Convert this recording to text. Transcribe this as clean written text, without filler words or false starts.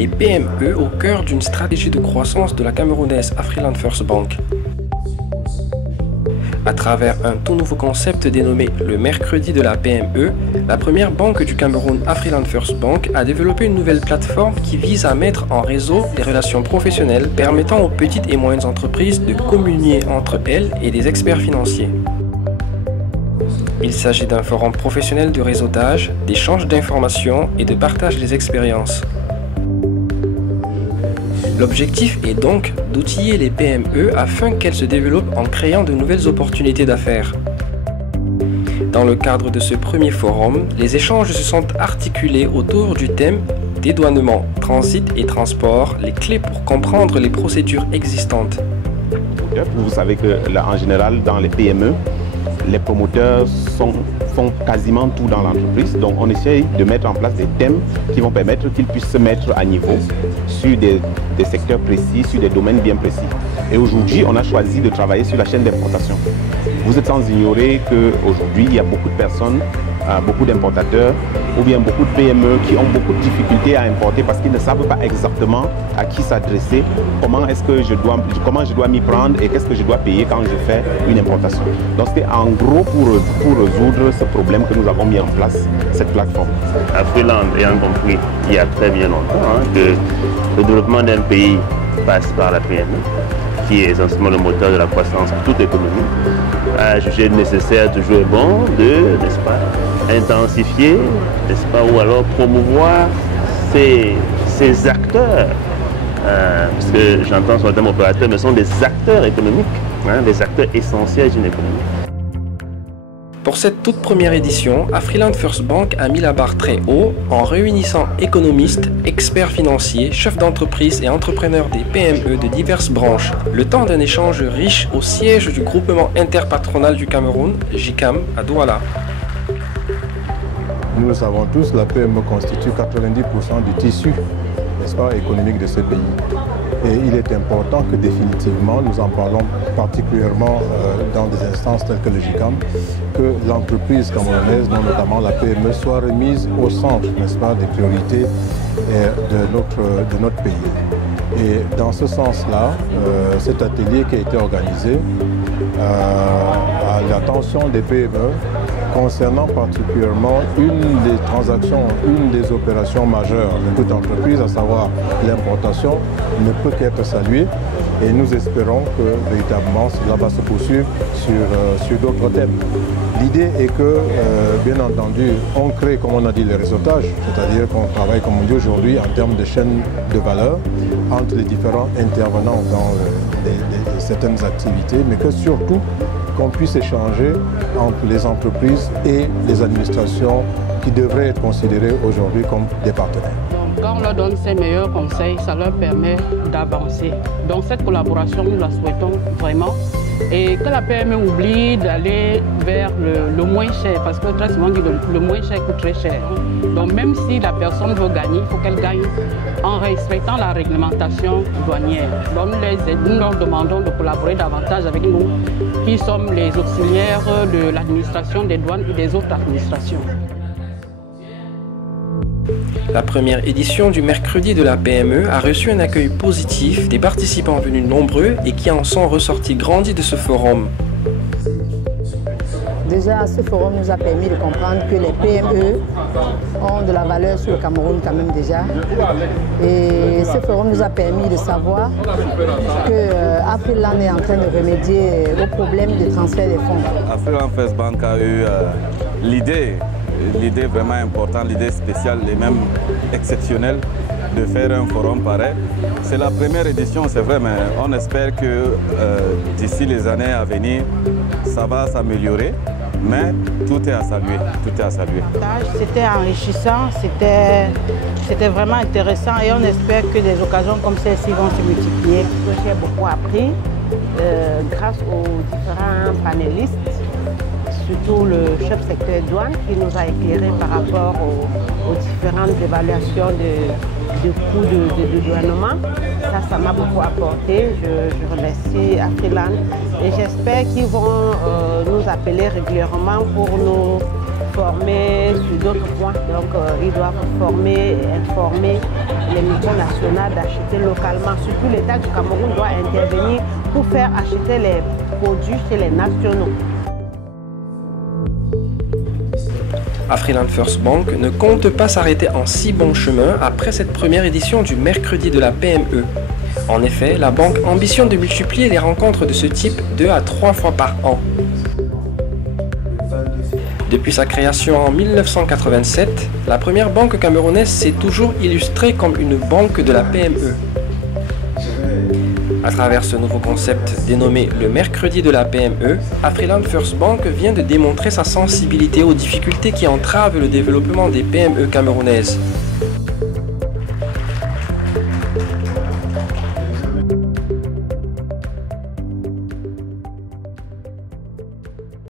les PME au cœur d'une stratégie de croissance de la camerounaise Afriland First Bank. À travers un tout nouveau concept dénommé le mercredi de la PME, la première banque du Cameroun, Afriland First Bank, a développé une nouvelle plateforme qui vise à mettre en réseau des relations professionnelles permettant aux petites et moyennes entreprises de communier entre elles et des experts financiers. Il s'agit d'un forum professionnel de réseautage, d'échange d'informations et de partage des expériences. L'objectif est donc d'outiller les PME afin qu'elles se développent en créant de nouvelles opportunités d'affaires. Dans le cadre de ce premier forum, les échanges se sont articulés autour du thème dédouanement, transit et transport, les clés pour comprendre les procédures existantes. Vous savez que là, en général, dans les PME, les promoteurs font quasiment tout dans l'entreprise. Donc on essaye de mettre en place des thèmes qui vont permettre qu'ils puissent se mettre à niveau sur des secteurs précis, sur des domaines bien précis. Et aujourd'hui, on a choisi de travailler sur la chaîne d'importation. Vous êtes sans ignorer qu'aujourd'hui, il y a beaucoup de personnes, beaucoup d'importateurs ou bien beaucoup de PME qui ont beaucoup de difficultés à importer parce qu'ils ne savent pas exactement à qui s'adresser, comment je dois m'y prendre et qu'est-ce que je dois payer quand je fais une importation. Donc c'est en gros pour résoudre ce problème que nous avons mis en place cette plateforme. Afriland ayant compris il y a très bien longtemps que le développement d'un pays passe par la PME, qui est essentiellement le moteur de la croissance pour toute économie, a jugé nécessaire, toujours bon, de, n'est-ce pas, intensifier, n'est-ce pas, ou alors promouvoir ces acteurs, parce que j'entends sur le terme opérateur, mais ce sont des acteurs économiques, des acteurs essentiels d'une économie. Pour cette toute première édition, Afriland First Bank a mis la barre très haut en réunissant économistes, experts financiers, chefs d'entreprise et entrepreneurs des PME de diverses branches. Le temps d'un échange riche au siège du groupement interpatronal du Cameroun, JICAM, à Douala. Nous le savons tous, la PME constitue 90% du tissu, n'est-ce pas, économique de ce pays. Et il est important que définitivement, nous en parlons particulièrement dans des instances telles que le JICAM, que l'entreprise camerounaise, notamment la PME, soit remise au centre, n'est-ce pas, des priorités de notre pays. Et dans ce sens-là, cet atelier qui a été organisé à l'attention des PME, concernant particulièrement une des transactions, une des opérations majeures de toute entreprise, à savoir l'importation, ne peut qu'être saluée. Et nous espérons que véritablement cela va se poursuivre sur d'autres thèmes. L'idée est que, bien entendu, on crée, comme on a dit, le réseautage, c'est-à-dire qu'on travaille, comme on dit aujourd'hui, en termes de chaîne de valeur entre les différents intervenants dans certaines activités, mais que surtout, qu'on puisse échanger entre les entreprises et les administrations qui devraient être considérées aujourd'hui comme des partenaires. Quand on leur donne ces meilleurs conseils, ça leur permet d'avancer. Donc cette collaboration, nous la souhaitons vraiment. Et que la PME oublie d'aller vers le moins cher, parce que très souvent on dit que le moins cher coûte très cher. Donc même si la personne veut gagner, il faut qu'elle gagne en respectant la réglementation douanière. Donc nous leur demandons de collaborer davantage avec nous, qui sommes les auxiliaires de l'administration des douanes et des autres administrations. La première édition du mercredi de la PME a reçu un accueil positif des participants venus nombreux et qui en sont ressortis grandis de ce forum. Déjà, ce forum nous a permis de comprendre que les PME ont de la valeur sur le Cameroun quand même déjà. Et ce forum nous a permis de savoir que Afriland est en train de remédier au problème de transfert des fonds. Afriland First Bank a eu l'idée vraiment importante, l'idée spéciale et même exceptionnelle de faire un forum pareil. C'est la première édition, c'est vrai, mais on espère que d'ici les années à venir, ça va s'améliorer. Mais tout est à saluer, tout est à saluer. C'était enrichissant, c'était vraiment intéressant et on espère que des occasions comme celle-ci vont se multiplier. J'ai beaucoup appris grâce aux différents panélistes, surtout le chef secteur douane qui nous a éclairé par rapport aux différentes évaluations de coûts de douanement. Ça m'a beaucoup apporté. Je remercie Afriland et j'espère qu'ils vont nous appeler régulièrement pour nous former sur d'autres points. Donc ils doivent former et informer les multinationales d'acheter localement. Surtout l'État du Cameroun doit intervenir pour faire acheter les produits chez les nationaux. Afriland First Bank ne compte pas s'arrêter en si bon chemin après cette première édition du mercredi de la PME. En effet, la banque ambitionne de multiplier les rencontres de ce type 2 à 3 fois par an. Depuis sa création en 1987, la première banque camerounaise s'est toujours illustrée comme une banque de la PME. À travers ce nouveau concept dénommé le mercredi de la PME, Afriland First Bank vient de démontrer sa sensibilité aux difficultés qui entravent le développement des PME camerounaises.